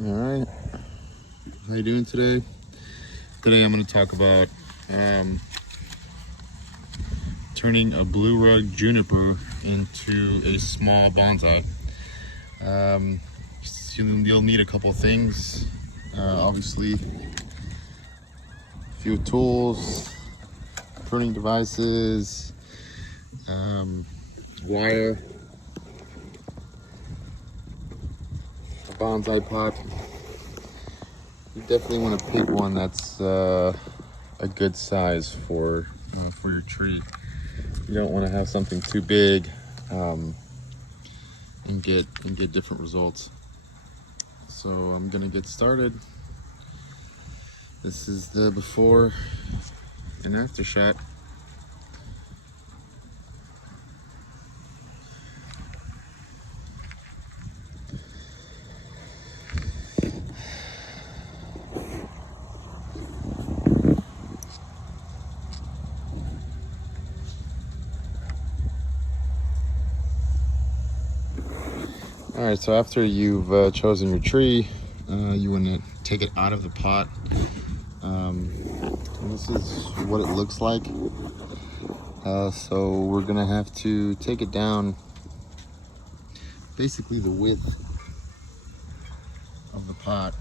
All right, how you doing today? Today I'm going to talk about turning a blue rug juniper into a small bonsai. You'll need a couple things. Obviously, a few tools, pruning devices, wire, a bonsai pot. You definitely want to pick one that's a good size for your tree. You don't want to have something too big and get different results. So I'm gonna get started. This is the before and after shot. All right, so after you've chosen your tree, you want to take it out of the pot. And this is what it looks like. So we're gonna have to take it down basically the width of the pot.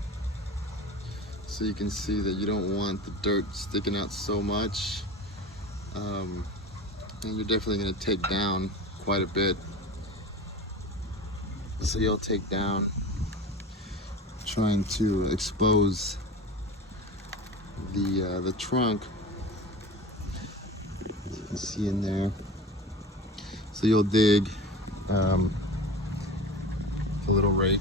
So you can see that you don't want the dirt sticking out so much. And you're definitely gonna take down quite a bit. So you'll take down, trying to expose the trunk. As you can see in there. So you'll dig a little rake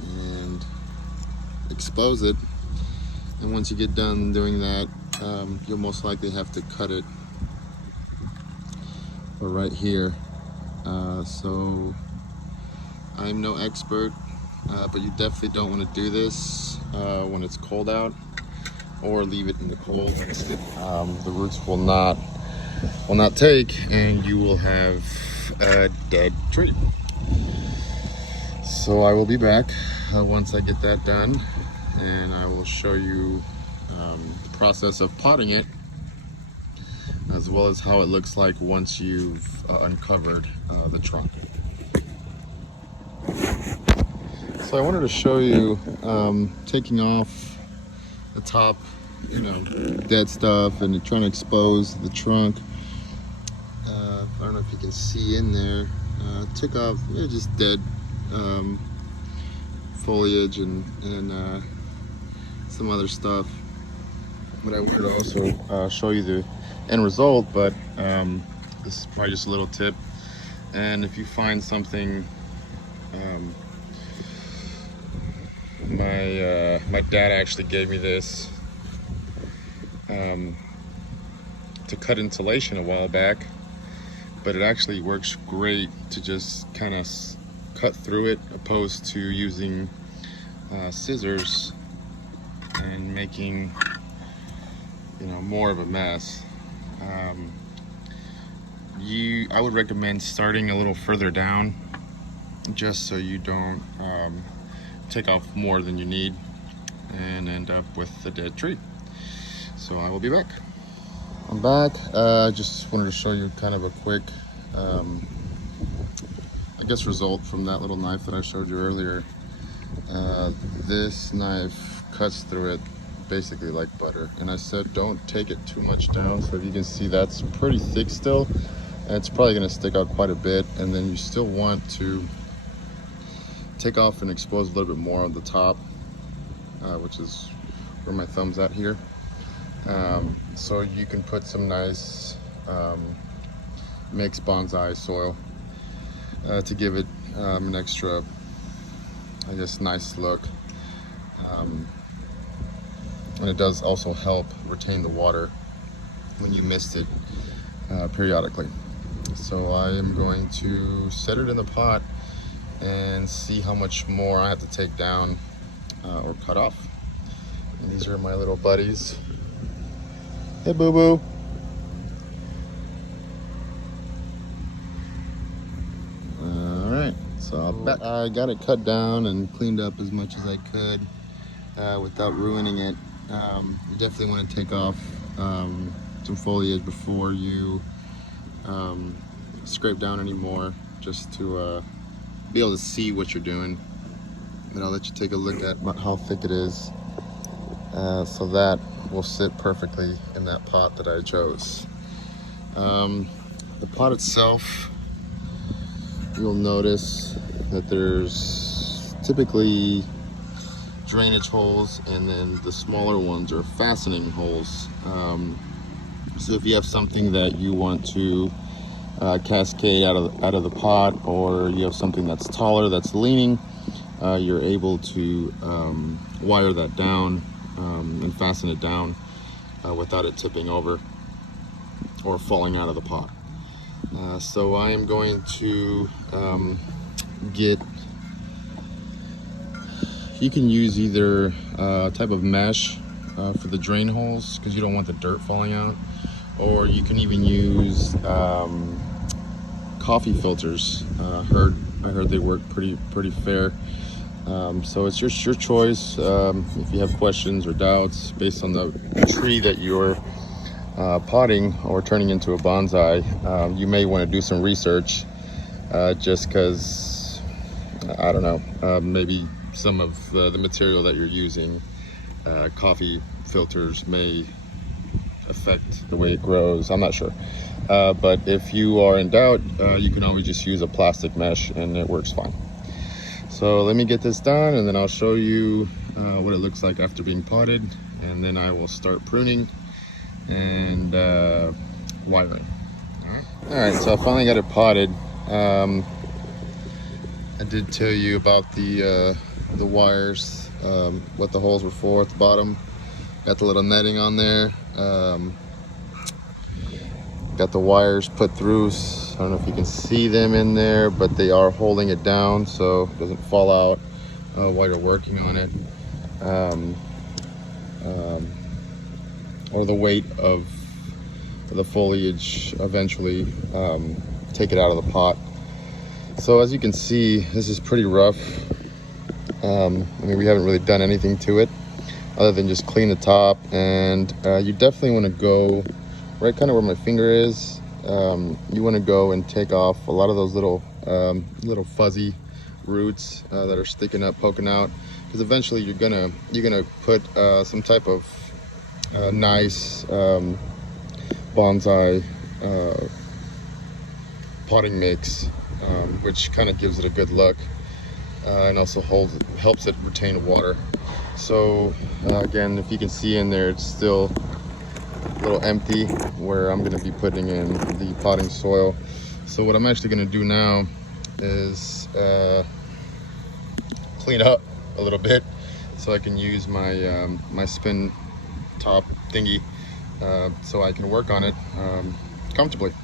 and expose it. And once you get done doing that, you'll most likely have to cut it right here. So I'm no expert, but you definitely don't want to do this when it's cold out, or leave it in the cold. The roots will not take, and you will have a dead tree. So I will be back once I get that done, and I will show you the process of potting it, as well as how it looks like once you've uncovered the trunk. So I wanted to show you taking off the top, dead stuff, and trying to expose the trunk. I don't know if you can see in there. Took off just dead foliage and some other stuff. But I wanted to also show you the end result. But this is probably just a little tip. And if you find something, my dad actually gave me this to cut insulation a while back, but it actually works great to just kind of cut through it, opposed to using scissors and making more of a mess. I would recommend starting a little further down, just so you don't take off more than you need and end up with a dead tree. So I will be back. I'm back. Just wanted to show you kind of a quick result from that little knife that I showed you earlier. This knife cuts through it basically like butter, and I said don't take it too much down. So if you can see, that's pretty thick still, and it's probably going to stick out quite a bit. And then you still want to take off and expose a little bit more on the top, which is where my thumb's at here. So you can put some nice mixed bonsai soil to give it an extra, nice look. And it does also help retain the water when you mist it periodically. So I am going to set it in the pot and see how much more I have to take down or cut off. And these are my little buddies. Hey, Boo Boo. All right, So I got it cut down and cleaned up as much as I could without ruining it. You definitely want to take off some foliage before you scrape down any more, just to be able to see what you're doing. And I'll let you take a look at how thick it is, so that will sit perfectly in that pot that I chose. The pot itself, you'll notice that there's typically drainage holes, and then the smaller ones are fastening holes. So if you have something that you want to cascade out of the pot, or you have something that's taller that's leaning, you're able to wire that down and fasten it down without it tipping over or falling out of the pot. So I am going to get, you can use either type of mesh for the drain holes, because you don't want the dirt falling out, or you can even use coffee filters. I heard they work pretty fair. So it's your choice. If you have questions or doubts based on the tree that you're potting or turning into a bonsai, you may want to do some research, just because, I don't know, maybe some of the material that you're using, coffee filters, may affect the way it grows. I'm not sure. But if you are in doubt, you can always just use a plastic mesh and it works fine. So let me get this done, and then I'll show you what it looks like after being potted, and then I will start pruning and wiring. All right, so I finally got it potted. I did tell you about the wires, what the holes were for at the bottom. Got the little netting on there. Got the wires put through. I don't know if you can see them in there, but they are holding it down so it doesn't fall out while you're working on it. Or the weight of the foliage eventually take it out of the pot. So as you can see, this is pretty rough. I mean, we haven't really done anything to it other than just clean the top, and you definitely want to go right kind of where my finger is. You want to go and take off a lot of those little fuzzy roots that are sticking up, poking out, because eventually you're gonna put some type of nice bonsai potting mix, which kind of gives it a good look, and also helps it retain water. So again, if you can see in there, it's still a little empty where I'm going to be putting in the potting soil. So what I'm actually going to do now is clean up a little bit so I can use my my spin top thingy so I can work on it comfortably.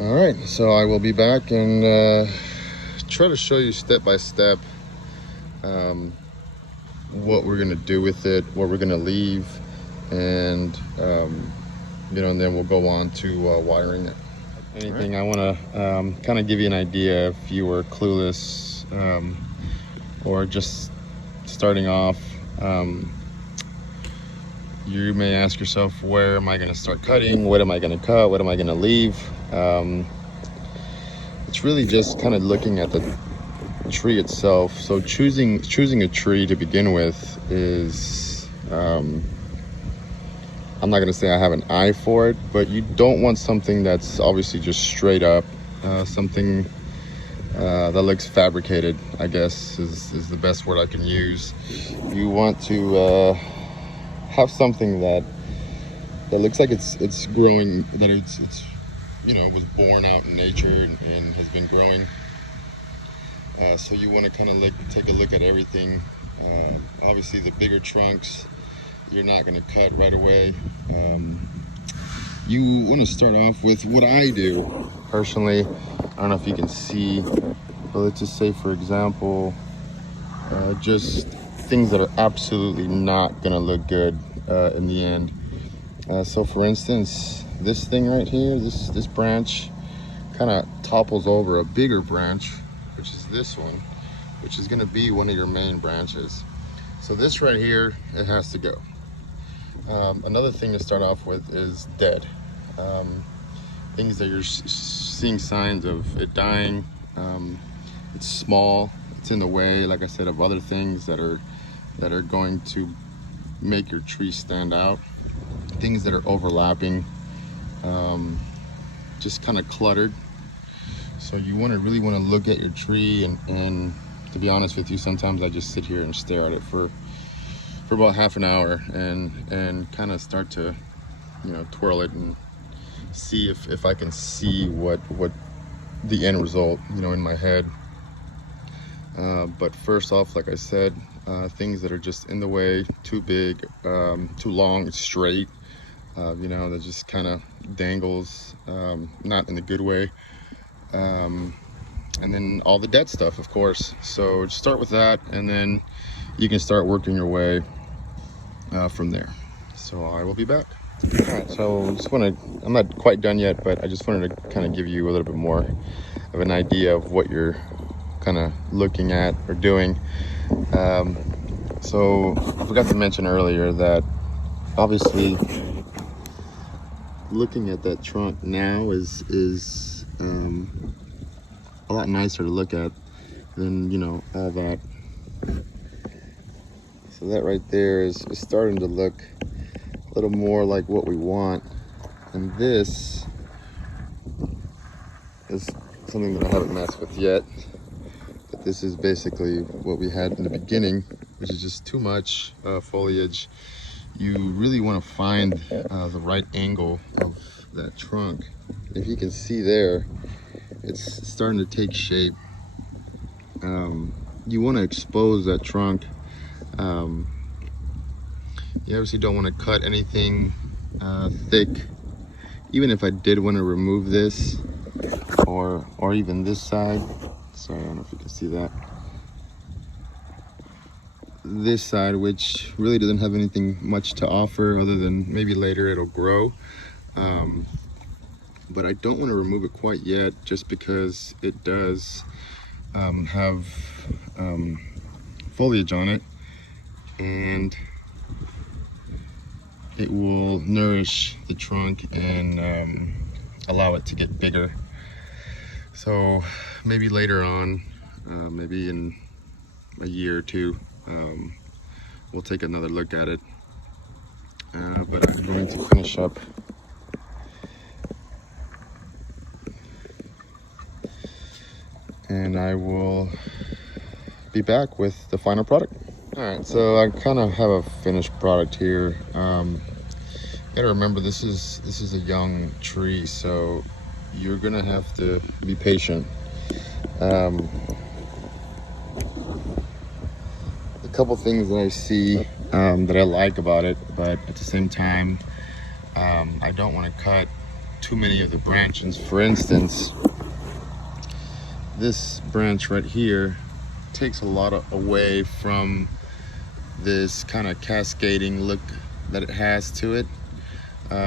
All right, so I will be back and try to show you step by step what we're going to do with it, what we're going to leave, and you know, and then we'll go on to wiring it. Anything, right. I want to kind of give you an idea if you were clueless or just starting off. You may ask yourself, where am I going to start cutting? What am I going to cut? What am I going to leave? It's really just kind of looking at the tree itself. So choosing a tree to begin with is, I'm not going to say I have an eye for it, but you don't want something that's obviously just straight up, something that looks fabricated, I guess is the best word I can use. You want to have something that looks like it's growing, that it's you know, was born out in nature and has been growing. So you want to kind of take a look at everything. Obviously the bigger trunks you're not going to cut right away. You want to start off with what I do personally. I don't know if you can see, but let's just say, for example, just things that are absolutely not going to look good in the end. So for instance, this thing right here, this branch kind of topples over a bigger branch which is this one, which is going to be one of your main branches. So this right here, it has to go. Another thing to start off with is dead. Things that you're seeing signs of it dying. It's small, it's in the way, like I said, of other things that are going to make your tree stand out. Things that are overlapping, just kind of cluttered. So you really want to look at your tree, and to be honest with you, sometimes I just sit here and stare at it for about half an hour and kind of start to, you know, twirl it and see if I can see what the end result, you know, in my head. But first off, like I said, things that are just in the way, too big, too long, straight, you know, that just kind of dangles, not in a good way. And then all the dead stuff, of course. So start with that, and then you can start working your way from there. So I will be back. All right, so I'm not quite done yet, but I just wanted to kind of give you a little bit more of an idea of what you're kind of looking at or doing. So I forgot to mention earlier that obviously looking at that trunk now is a lot nicer to look at than, you know, all that. So that right there is starting to look a little more like what we want. And this is something that I haven't messed with yet. But this is basically what we had in the beginning, which is just too much foliage. You really want to find the right angle of that trunk. If you can see there, it's starting to take shape. You want to expose that trunk. You obviously don't want to cut anything thick. Even if I did want to remove this, or even this side. Sorry, I don't know if you can see that. This side, which really doesn't have anything much to offer other than maybe later it'll grow. But I don't want to remove it quite yet, just because it does have foliage on it, and it will nourish the trunk and allow it to get bigger. So maybe later on, maybe in a year or two, we'll take another look at it. But I'm going to finish up and I will be back with the final product. All right, so I kind of have a finished product here. Gotta remember, this is a young tree, so you're gonna have to be patient. A couple things that I see that I like about it, but at the same time, I don't want to cut too many of the branches. For instance, this branch right here takes a lot away from this kind of cascading look that it has to it,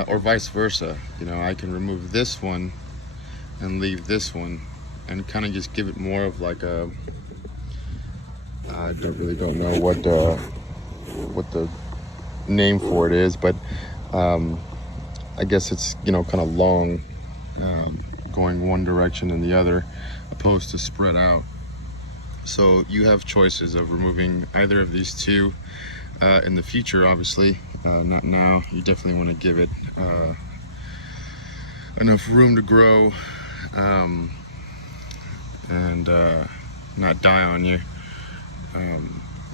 or vice versa. You know, I can remove this one and leave this one and kind of just give it more of like a, I don't know what the name for it is, but I guess it's, you know, kind of long, going one direction and the other, opposed to spread out. So you have choices of removing either of these two in the future, obviously. Not now. You definitely want to give it enough room to grow and not die on you.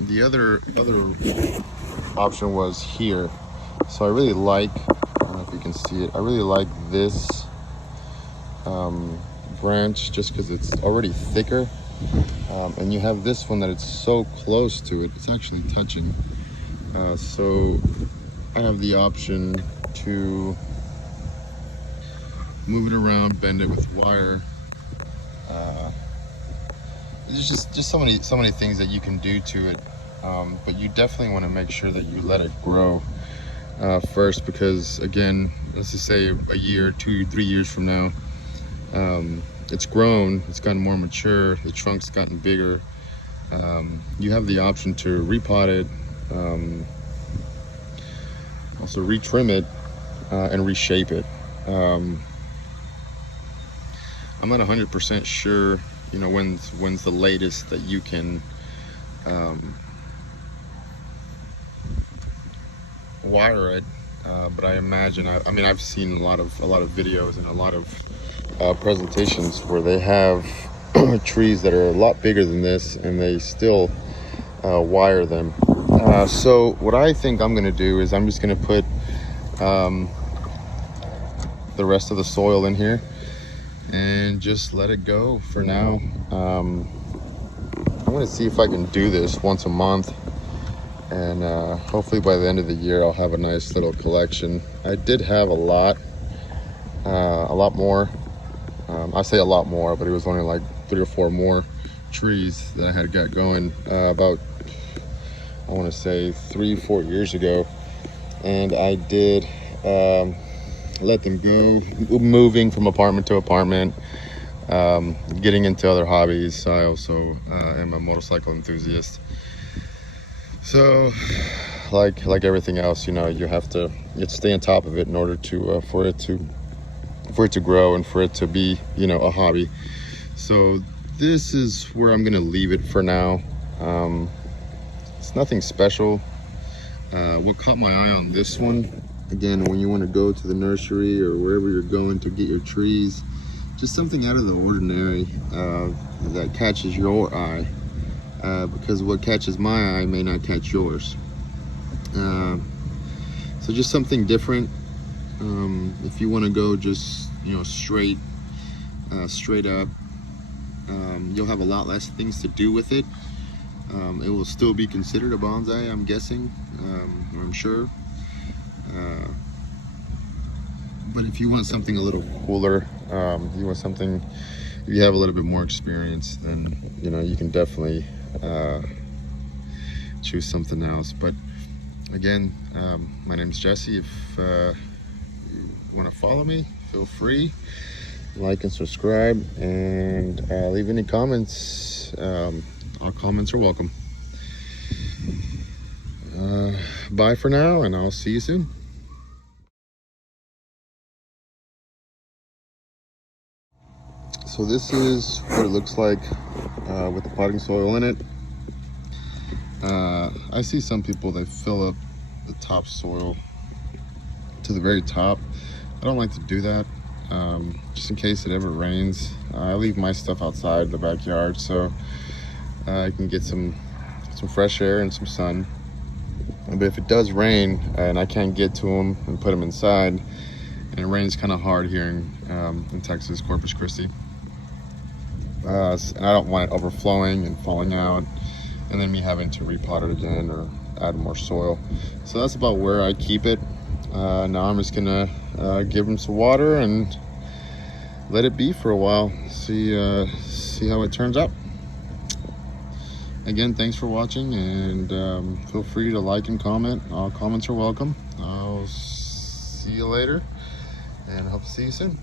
The other option was here. So I really like, I don't know if you can see it, I really like this branch just because it's already thicker. And you have this one that it's so close to it, it's actually touching. So I have the option to move it around, bend it with wire. There's just so many things that you can do to it, but you definitely want to make sure that you let it grow first, because again, let's just say a year, 2, 3 years from now, it's grown, it's gotten more mature, the trunk's gotten bigger, you have the option to repot it, also retrim it, and reshape it. I'm not 100% sure, you know, when's the latest that you can wire it, but I imagine, I mean, I've seen a lot of videos and a lot of presentations where they have trees that are a lot bigger than this, and they still wire them. So what I think I'm going to do is I'm just going to put the rest of the soil in here and just let it go for now. I'm going to see if I can do this once a month, and hopefully by the end of the year I'll have a nice little collection. I did have a lot more. I say a lot more, but it was only like 3 or 4 more trees that I had got going about, I want to say 3-4 years ago, and I did let them go, moving from apartment to apartment, getting into other hobbies. I also am a motorcycle enthusiast, so like everything else, you know, you have to stay on top of it in order to for it to grow and for it to be, you know, a hobby. So this is where I'm gonna leave it for now. It's nothing special. What caught my eye on this one, again, when you want to go to the nursery or wherever you're going to get your trees, just something out of the ordinary that catches your eye, because what catches my eye may not catch yours. So just something different. If you want to go just, you know, straight up, you'll have a lot less things to do with it. It will still be considered a bonsai, I'm guessing, or I'm sure. But if you want something a little cooler, you want something, if you have a little bit more experience, then, you know, you can definitely choose something else. But again, my name's Jesse. If you want to follow me, feel free, like and subscribe, and leave any comments. All comments are welcome. Bye for now, and I'll see you soon. So this is what it looks like with the potting soil in it. I see some people, they fill up the topsoil to the very top. I don't like to do that, just in case it ever rains. I leave my stuff outside the backyard so I can get some fresh air and some sun. But if it does rain and I can't get to them and put them inside, and it rains kind of hard here in Texas, Corpus Christi, and I don't want it overflowing and falling out and then me having to repot it again or add more soil. So that's about where I keep it. Now I'm just gonna give them some water and let it be for a while, see how it turns out. Again, thanks for watching, and feel free to like and comment. All comments are welcome. I'll see you later, and hope to see you soon.